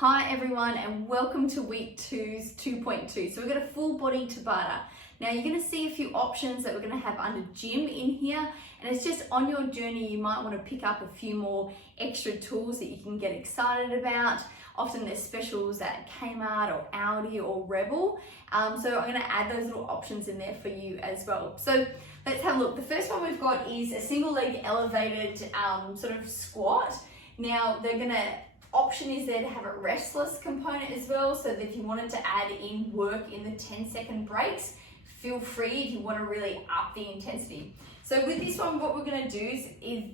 Hi everyone, and welcome to week 2's 2.2. So we've got a full body Tabata. Now you're going to see a few options that we're going to have under gym in here, and it's just on your journey you might want to pick up a few more extra tools that you can get excited about. Often there's specials at Kmart or Audi or Rebel, so I'm going to add those little options in there for you as well. So let's have a look. The first one we've got is a single leg elevated sort of squat. Now they're going to option is there to have a restless component as well, so that if you wanted to add in work in the 10-second breaks, feel free if you want to really up the intensity. So with this one, what we're going to do is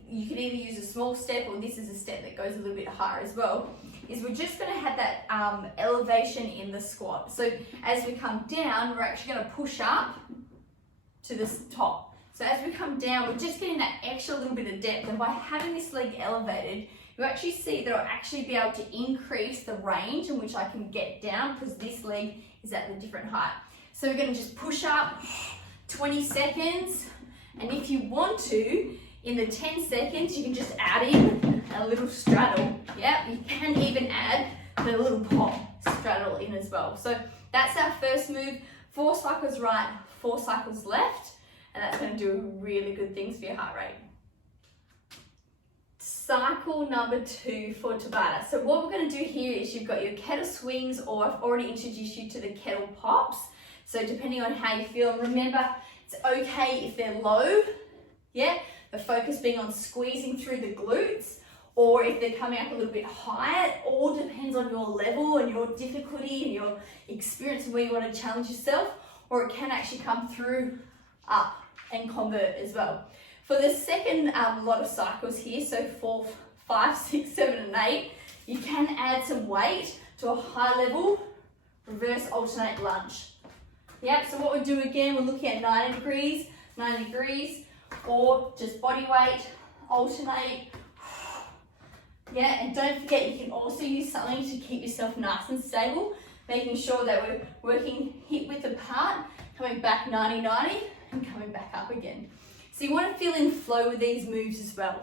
you can either use a small step, or this is a step that goes a little bit higher as well, is we're just going to have that elevation in the squat. So as we come down, we're actually going to push up to the top. So as we come down, we're just getting that extra little bit of depth, and by having this leg elevated, you actually see that I'll actually be able to increase the range in which I can get down, because this leg is at a different height. So we're going to just push up 20 seconds, and if you want to, in the 10 seconds, you can just add in a little straddle. Yeah, you can even add the little pop straddle in as well. So that's our first move. 4 cycles right, 4 cycles left, and that's going to do really good things for your heart rate. Cycle number 2 for Tabata. So what we're going to do here is you've got your kettle swings, or I've already introduced you to the kettle pops. So depending on how you feel, remember it's okay if they're low, yeah, the focus being on squeezing through the glutes, or if they're coming up a little bit higher. It all depends on your level and your difficulty and your experience and where you want to challenge yourself, or it can actually come through up and convert as well. For the second lot of cycles here, so 4, 5, 6, 7, and 8, you can add some weight to a high level reverse alternate lunge. Yep, so what we do again, we're looking at 90 degrees, or just body weight, alternate. Yeah, and don't forget you can also use something to keep yourself nice and stable, making sure that we're working hip width apart, coming back 90, and coming back up again. So you want to feel in flow with these moves as well.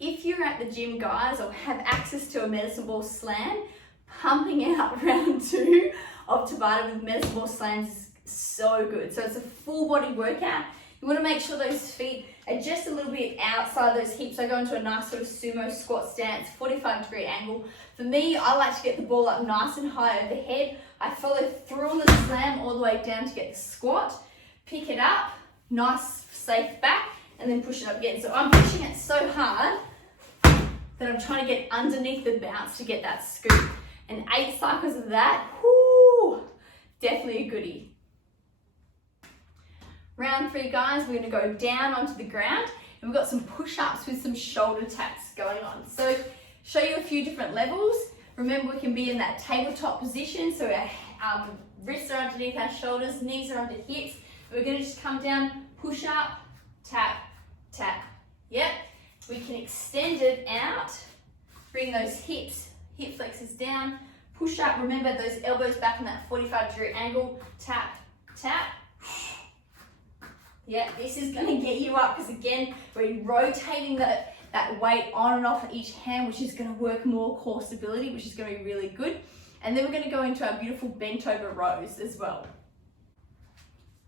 If you're at the gym, guys, or have access to a medicine ball slam, pumping out round 2 of Tabata with medicine ball slams is so good. So it's a full body workout. You want to make sure those feet are just a little bit outside those hips. I go into a nice sort of sumo squat stance, 45-degree angle. For me, I like to get the ball up nice and high overhead. I follow through on the slam all the way down to get the squat. Pick it up, nice safe back, and then push it up again. So I'm pushing it so hard that I'm trying to get underneath the bounce to get that scoop. And 8 cycles of that, whoo, definitely a goodie. Round 3, guys, we're gonna go down onto the ground, and we've got some push-ups with some shoulder taps going on. So show you a few different levels. Remember, we can be in that tabletop position, so our wrists are underneath our shoulders, knees are under hips. We're going to just come down, push up, tap, tap. Yep. We can extend it out, bring those hip flexors down, push up. Remember those elbows back in that 45-degree angle, tap, tap. Yeah, this is going to get you up, because again, we're rotating that weight on and off each hand, which is going to work more core stability, which is going to be really good. And then we're going to go into our beautiful bent over rows as well.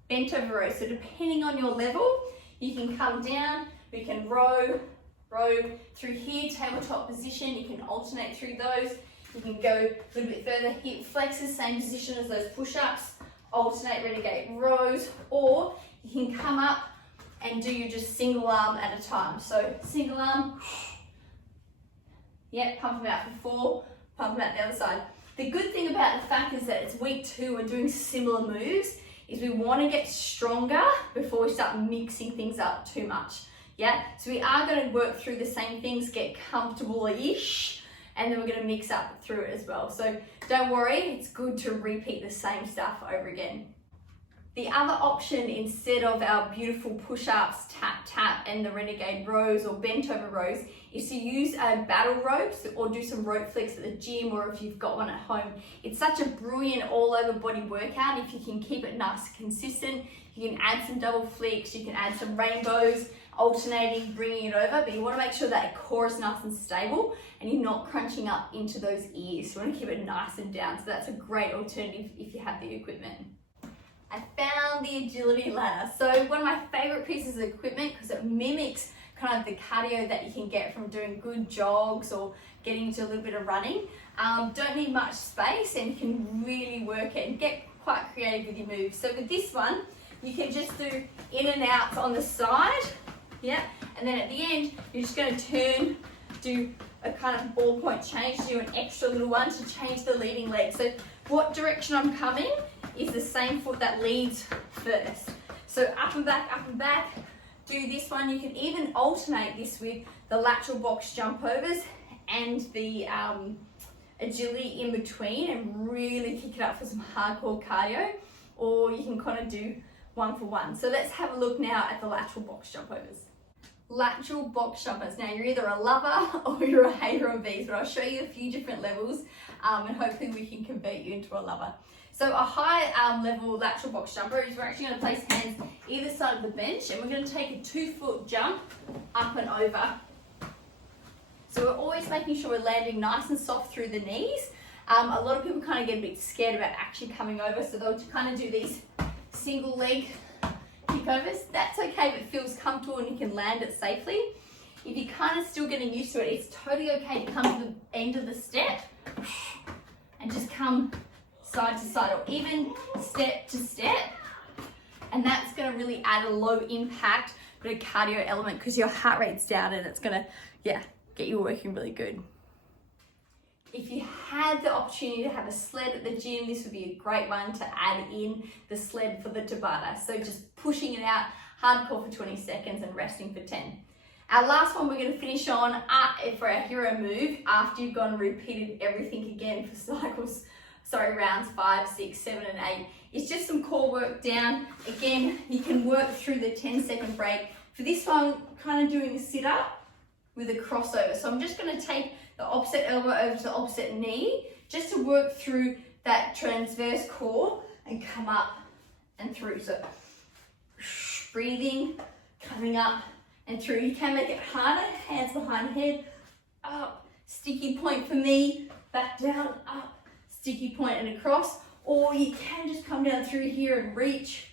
Bent over rows. So depending on your level, you can come down, we can row through here, tabletop position. You can alternate through those. You can go a little bit further, hip flexors, same position as those push-ups, alternate renegade rows, or you can come up and do your just single arm at a time. So single arm, yeah, pump them out for 4, pump them out the other side. The good thing about the fact is that it's week 2, we're doing similar moves, is we want to get stronger before we start mixing things up too much. Yeah, so we are going to work through the same things, get comfortable-ish, and then we're going to mix up through it as well. So don't worry, it's good to repeat the same stuff over again. The other option, instead of our beautiful push-ups, tap, tap, and the renegade rows or bent over rows, is to use battle ropes or do some rope flicks at the gym, or if you've got one at home. It's such a brilliant all-over body workout. If you can keep it nice and consistent, you can add some double flicks, you can add some rainbows, alternating, bringing it over, but you want to make sure that core is nice and stable and you're not crunching up into those ears. So you want to keep it nice and down. So that's a great alternative if you have the equipment. I found the agility ladder. So one of my favorite pieces of equipment because it mimics kind of the cardio that you can get from doing good jogs or getting into a little bit of running. Don't need much space and you can really work it and get quite creative with your moves. So with this one, you can just do in and out on the side, yeah, and then at the end, you're just going to turn, do a kind of ball point change, do an extra little one to change the leading leg. So what direction I'm coming is the same foot that leads first. So up and back, do this one. You can even alternate this with the lateral box jump overs and the agility in between and really kick it up for some hardcore cardio, or you can kind of do one for one. So let's have a look now at the lateral box jump overs. Lateral box jumpers. Now you're either a lover or you're a hater of these, but I'll show you a few different levels and hopefully we can convert you into a lover. So a high level lateral box jumper is we're actually going to place hands either side of the bench and we're going to take a 2-foot jump up and over. So we're always making sure we're landing nice and soft through the knees. A lot of people kind of get a bit scared about actually coming over, so they'll kind of do these single leg kickovers. That's okay if it feels comfortable and you can land it safely. If you're kind of still getting used to it, it's totally okay to come to the end of the step and just come side to side or even step to step. And that's going to really add a low impact but a cardio element because your heart rate's down and it's going to, yeah, get you working really good. If you had the opportunity to have a sled at the gym, this would be a great one to add in the sled for the Tabata. So just pushing it out hardcore for 20 seconds and resting for 10. Our last one we're going to finish on for our hero move after you've gone and repeated everything again for rounds 5, 6, 7 and 8. It's just some core work down. Again, you can work through the 10-second break. For this one, kind of doing a sit up with a crossover. So I'm just going to take the opposite elbow over to the opposite knee just to work through that transverse core and come up and through. So breathing, coming up and through. You can make it harder, hands behind head, up, sticky point for me, back down, up, sticky point and across, or you can just come down through here and reach.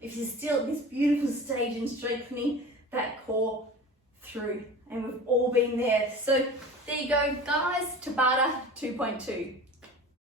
If you're still at this beautiful stage in strengthening that core through, and we've all been there. So there you go, guys, Tabata 2.2.